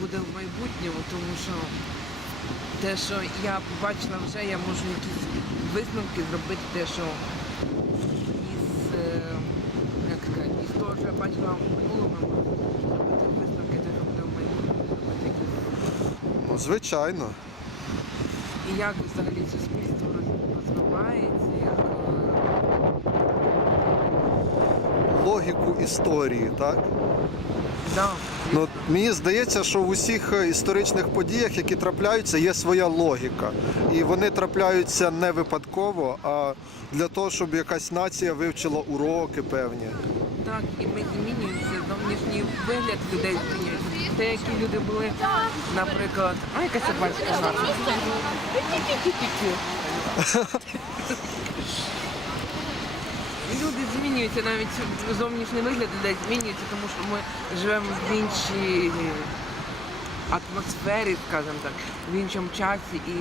буде в майбутньому, тому що те, що я побачила вже, я можу якісь висновки зробити, те, що із, е, як сказати, із того, що я бачила в минулому, зробити висновки, те, що буде в майбутньому, зробити якісь. Ну, звичайно. І як взагалі суспільство роз- розвивається, як е, Логіку історії, так? Да, Ну, мені здається, що в усіх історичних подіях, які трапляються, є своя логіка. І вони трапляються не випадково, а для того, щоб якась нація вивчила уроки певні. Так, і ми змінюємося, зовнішній вигляд людей змінюється. Те, які люди були, наприклад, а яка собачка наша. Люди змінюються, навіть зовнішній вигляд людей змінюється, тому що ми живемо в іншій атмосфері, скажімо так, в іншому часі. І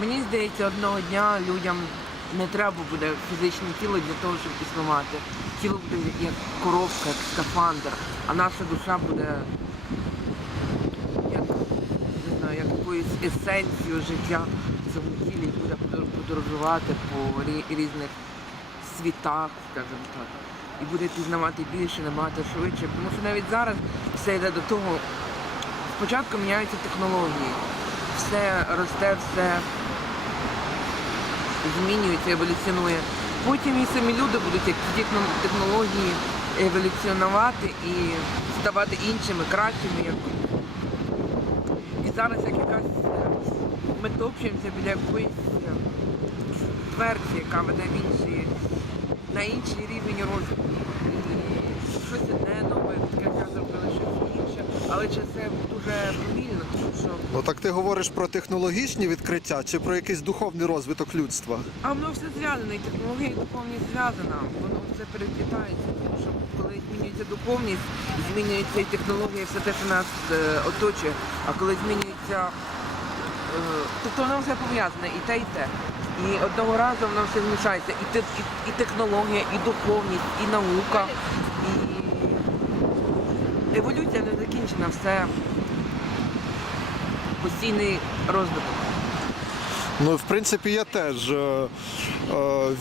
мені здається, одного дня людям не треба буде фізичне тіло для того, щоб існувати. Тіло буде як коробка, як скафандр, а наша душа буде як, не знаю, як якоюсь есенцією життя в цьому тілі буде подорожувати по рі- різних світах, скажімо так. І буде пізнавати більше, набагато швидше. Тому що навіть зараз все йде до того, спочатку міняються технології, все росте, все змінюється, еволюціонує. Потім і самі люди будуть як ці технології еволюціонувати і ставати іншими, кращими. Як... І зараз як якась е, ми топчемося біля якоїсь е, тверді, яка веде в інші, на інший рівень розвитку. Щось одне нове, відкриття зробили щось інше, але чи це дуже повільно, тому що Ну так ти говориш про технологічні відкриття чи про якийсь духовний розвиток людства? А воно все зв'язане, і технологія і духовність зв'язана, воно все переплітається, тому що коли змінюється духовність, змінюється і технологія, все те, що нас е, оточує. А коли змінюється, тобто воно все пов'язане, і те, і те. І одного разу воно все змішається. І, і, і технологія, і духовність, і наука, і еволюція не закінчена, все постійний розвиток. Ну, в принципі, я теж е, е,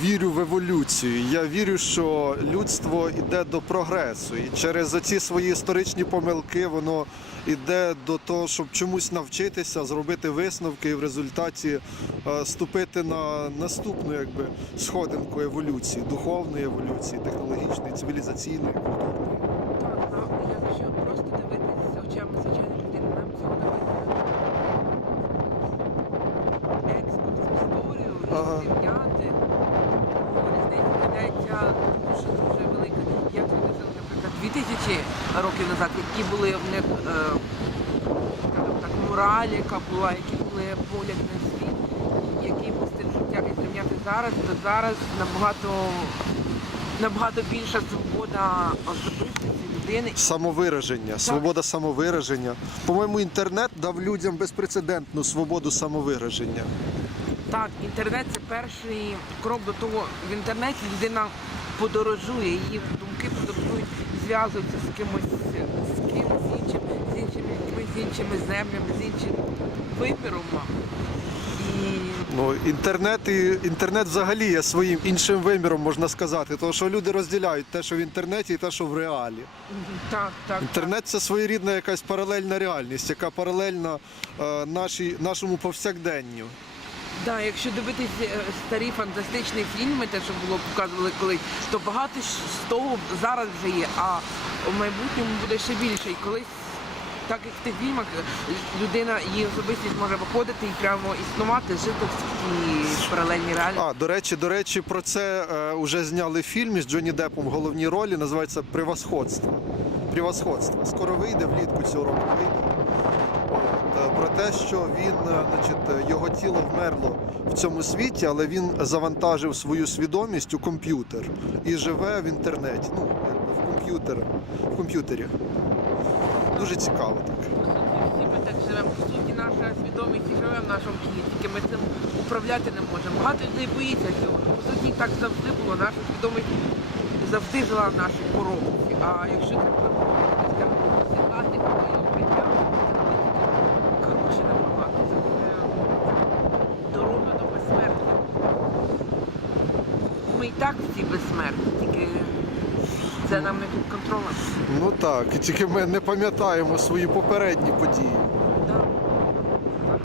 вірю в еволюцію. Я вірю, що людство йде до прогресу. І через оці свої історичні помилки воно йде до того, щоб чомусь навчитися, зробити висновки і в результаті е, ступити на наступну якби, сходинку еволюції, духовної еволюції, технологічної, цивілізаційної, культурної. Так, а якщо просто дивитися очами звичайної людини, нам цього не вистачить. Екскурс в історію, Ага. рівняти, різниця ведеться дуже дуже велика. Як люди жили, наприклад, 2000 років назад, які були в них, е, так, мораль, яка була, які були погляд на світ, який був стиль життя, і зрівняти зараз, то зараз набагато набагато більша свобода особистості людини. Самовираження, свобода самовираження. По-моєму, інтернет дав людям безпрецедентну свободу самовираження. Так, інтернет це перший крок до того. В інтернеті людина подорожує, її думки подорожують, зв'язуються з кимось, з кимось іншим, з іншими людьми, з іншими землями, з іншим виміром. І Ну, інтернет і інтернет взагалі є своїм іншим виміром, можна сказати. Тому що люди розділяють те, що в інтернеті, і те, що в реалі. так, так. Інтернет це своєрідна якась паралельна реальність, яка паралельна е, нашій, нашому повсякденню. Да, якщо дивитись е, старі фантастичні фільми, те, що було показували колись, то багато з того зараз вже є, а в майбутньому буде ще більше. І колись, так як в тих фільмах, е, людина, її особистість може виходити і прямо існувати, жити в цій паралельній реальності. А, до речі, до речі, про це е, вже зняли фільм із Джонні Деппом в головній ролі, називається Превосходство. Превосходство. Скоро вийде, влітку цього року вийде. От, е, Про те, що він, е, значить, його тіло вмерло в цьому світі, але він завантажив свою свідомість у комп'ютер і живе в інтернеті. Ну, якби в комп'ютер, в комп'ютері. Дуже цікаво так. Всі ми так живемо. По суті, наша свідомість і живе в нашому тілі, тільки ми цим управляти не можемо. Багато людей боїться цього. По суті, так завжди було. Наша свідомість завжди жила в нашій коробці. А якщо це коробка, сідати, коли прийняти, коротше намагати. Це буде е, дорога до безсмертя. Ми і так всі безсмертні, тільки це нам не під контролем. Ну так, тільки ми не пам'ятаємо свої попередні події.